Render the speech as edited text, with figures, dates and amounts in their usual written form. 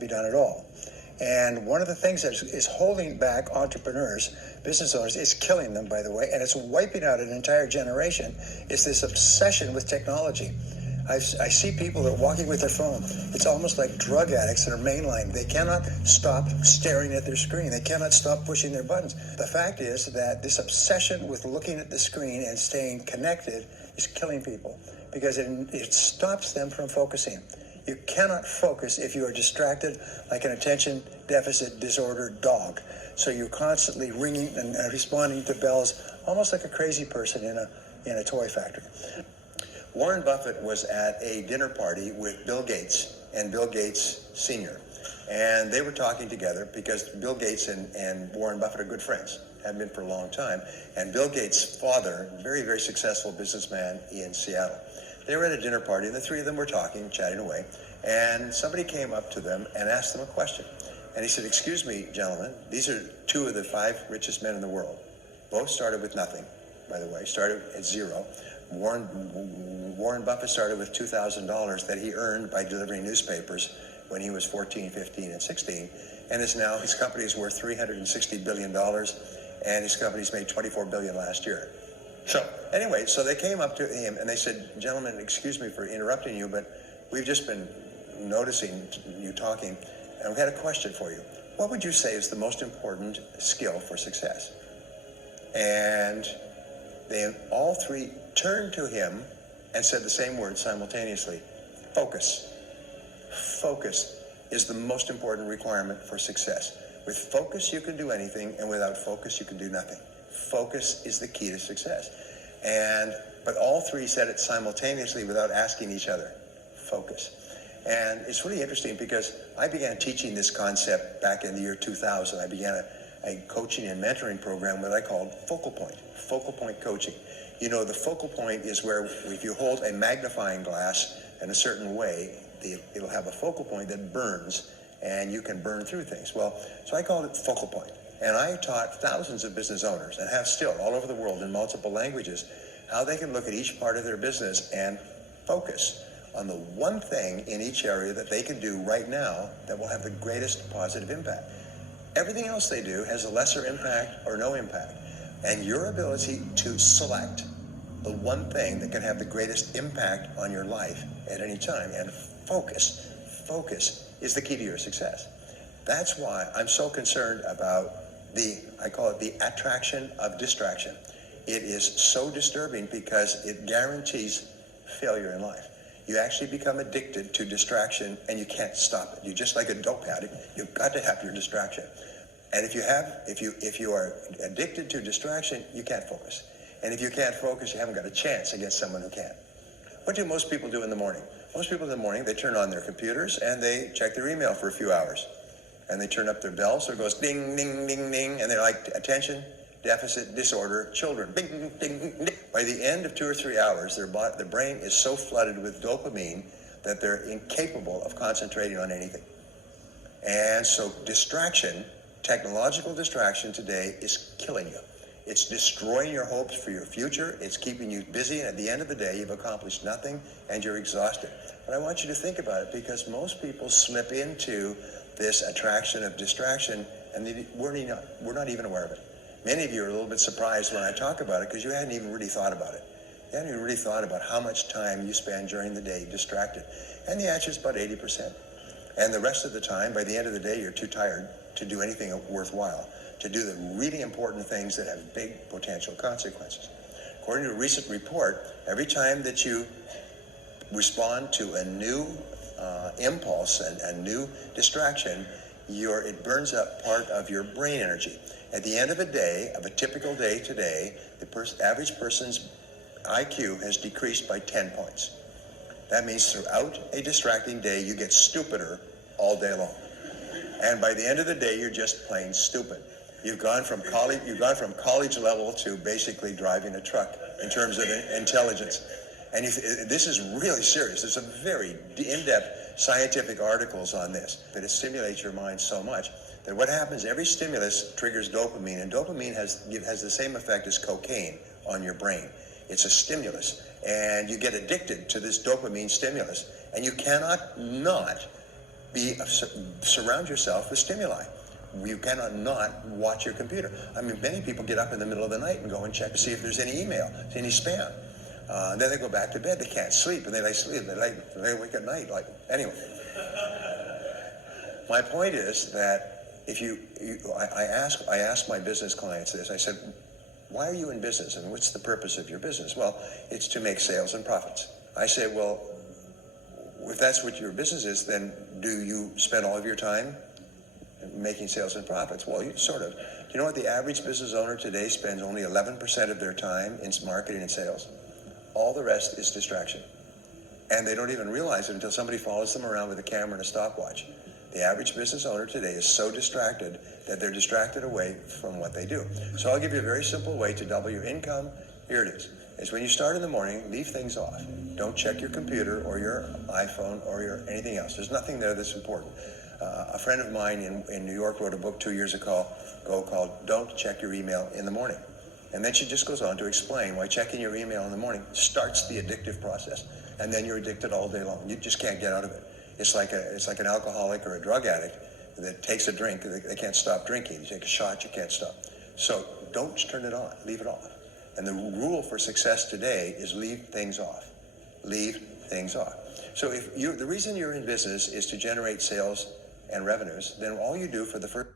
be done at all. And one of the things that is holding back entrepreneurs, business owners, is killing them, by the way, and it's wiping out an entire generation, is this obsession with technology. I see people that are walking with their phone. It's almost like drug addicts that are mainline. They cannot stop staring at their screen. They cannot stop pushing their buttons. The fact is that this obsession with looking at the screen and staying connected is killing people because it stops them from focusing. You cannot focus if you are distracted like an attention deficit disorder dog. So you're constantly ringing and responding to bells, almost like a crazy person in a toy factory. Warren Buffett was at a dinner party with Bill Gates and Bill Gates Sr. And they were talking together because Bill Gates and Warren Buffett are good friends, have been for a long time. And Bill Gates' father, very, very successful businessman in Seattle. They were at a dinner party, and the three of them were talking, chatting away, and somebody came up to them and asked them a question. And he said, "Excuse me, gentlemen, these are two of the 5 richest men in the world. Both started with nothing, by the way, started at zero. Warren Buffett started with $2,000 that he earned by delivering newspapers when he was 14, 15, and 16, and is now, his company is worth $360 billion, and his company's made $24 billion last year. So anyway, so they came up to him and they said, "Gentlemen, excuse me for interrupting you, but we've just been noticing you talking, and we had a question for you. What would you say is the most important skill for success?" And they all three turned to him and said the same word simultaneously: focus. Focus is the most important requirement for success. With focus, you can do anything, and without focus, you can do nothing. Focus is the key to success. But all three said it simultaneously without asking each other. Focus. And it's really interesting because I began teaching this concept back in the year 2000. I began a coaching and mentoring program that I called Focal Point coaching. You know, the focal point is where if you hold a magnifying glass in a certain way, it'll have a focal point that burns, and you can burn through things. Well, so I called it Focal Point. And I taught thousands of business owners, and have still all over the world in multiple languages, how they can look at each part of their business and focus on the one thing in each area that they can do right now that will have the greatest positive impact. Everything else they do has a lesser impact or no impact. And your ability to select the one thing that can have the greatest impact on your life at any time and focus is the key to your success. That's why I'm so concerned about I call it the attraction of distraction. It is so disturbing because it guarantees failure in life. You actually become addicted to distraction and you can't stop it. You're just like a dope addict. You've got to have your distraction. And if you are addicted to distraction, you can't focus. And if you can't focus, you haven't got a chance against someone who can. What do most people do in the morning? Most people in the morning, they turn on their computers and they check their email for a few hours. And they turn up their bell, so it goes ding, ding, ding, ding, and they're like, attention deficit disorder children. Ding, ding, ding, ding. By the end of 2 or 3 hours, their brain is so flooded with dopamine that they're incapable of concentrating on anything. And so distraction, technological distraction today is killing you. It's destroying your hopes for your future. It's keeping you busy, and at the end of the day, you've accomplished nothing, and you're exhausted. But I want you to think about it, because most people slip into this attraction of distraction, and we're not even aware of it. Many of you are a little bit surprised when I talk about it, because you hadn't even really thought about it. You hadn't even really thought about how much time you spend during the day distracted. And the answer is about 80%. And the rest of the time, by the end of the day, you're too tired to do anything worthwhile, to do the really important things that have big potential consequences. According to a recent report, every time that you respond to a new impulse and a new distraction, it burns up part of your brain energy. At the end of a day, of a typical day today, the average person's IQ has decreased by 10 points. That means throughout a distracting day, you get stupider all day long. And by the end of the day, you're just plain stupid. You've gone from college level to basically driving a truck in terms of intelligence. And this is really serious. There's some very in-depth scientific articles on this, that it stimulates your mind so much that what happens, every stimulus triggers dopamine, and dopamine has the same effect as cocaine on your brain. It's a stimulus, and you get addicted to this dopamine stimulus, and you cannot not Surround yourself with stimuli. You cannot not watch your computer. I mean, many people get up in the middle of the night and go and check to see if there's any email, any spam. Then they go back to bed. They can't sleep, and they sleep. They wake at night. Anyway. My point is that if I ask my business clients this. I said, why are you in business, and what's the purpose of your business? Well, it's to make sales and profits. I say, well, if that's what your business is, then do you spend all of your time making sales and profits? Well, sort of. You know what? The average business owner today spends only 11% of their time in marketing and sales. All the rest is distraction. And they don't even realize it until somebody follows them around with a camera and a stopwatch. The average business owner today is so distracted that they're distracted away from what they do. So I'll give you a very simple way to double your income. Here it is. It's when you start in the morning, leave things off. Don't check your computer or your iPhone or your anything else. There's nothing there that's important. A friend of mine in New York wrote a book 2 years ago called Don't Check Your Email in the Morning. And then she just goes on to explain why checking your email in the morning starts the addictive process. And then you're addicted all day long. You just can't get out of it. It's like an alcoholic or a drug addict that takes a drink. They can't stop drinking. You take a shot, you can't stop. So don't turn it on. Leave it off. And the rule for success today is leave things off. Leave things off. So if the reason you're in business is to generate sales and revenues, then all you do for the first